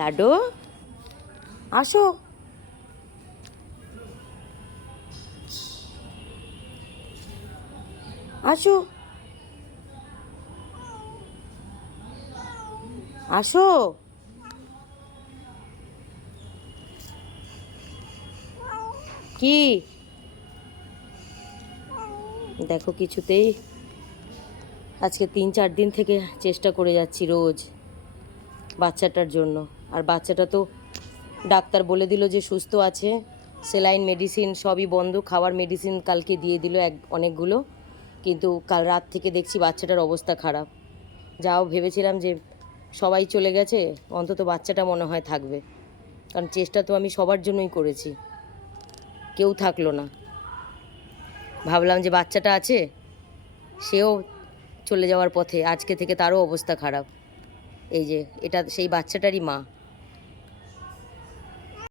Lado আসো। আসো। আসো। কি? দেখো কিছুতেই আজকে তিন চার দিন থেকে চেষ্টা করে যাচ্ছি রোজ। বাচ্চাটার জন্য। আর বাচ্চাটা তো ডাক্তার বলে দিল যে সুস্থ আছে। সেলাইন মেডিসিন সবই বন্ধ, খাওয়ার মেডিসিন কালকে দিয়ে দিল এক, অনেকগুলো। কিন্তু কাল রাত থেকে দেখছি বাচ্চাটার অবস্থা খারাপ। যাও ভেবেছিলাম যে সবাই চলে গেছে, অন্তত বাচ্চাটা মনে হয় থাকবে। কারণ চেষ্টা তো আমি সবার জন্যই করেছি। কেউ থাকল না। ভাবলাম যে বাচ্চাটা আছে, সেও চলে যাওয়ার পথে, আজকে থেকে তারও অবস্থা খারাপ। এই যে এটা সেই বাচ্চাটারই মা।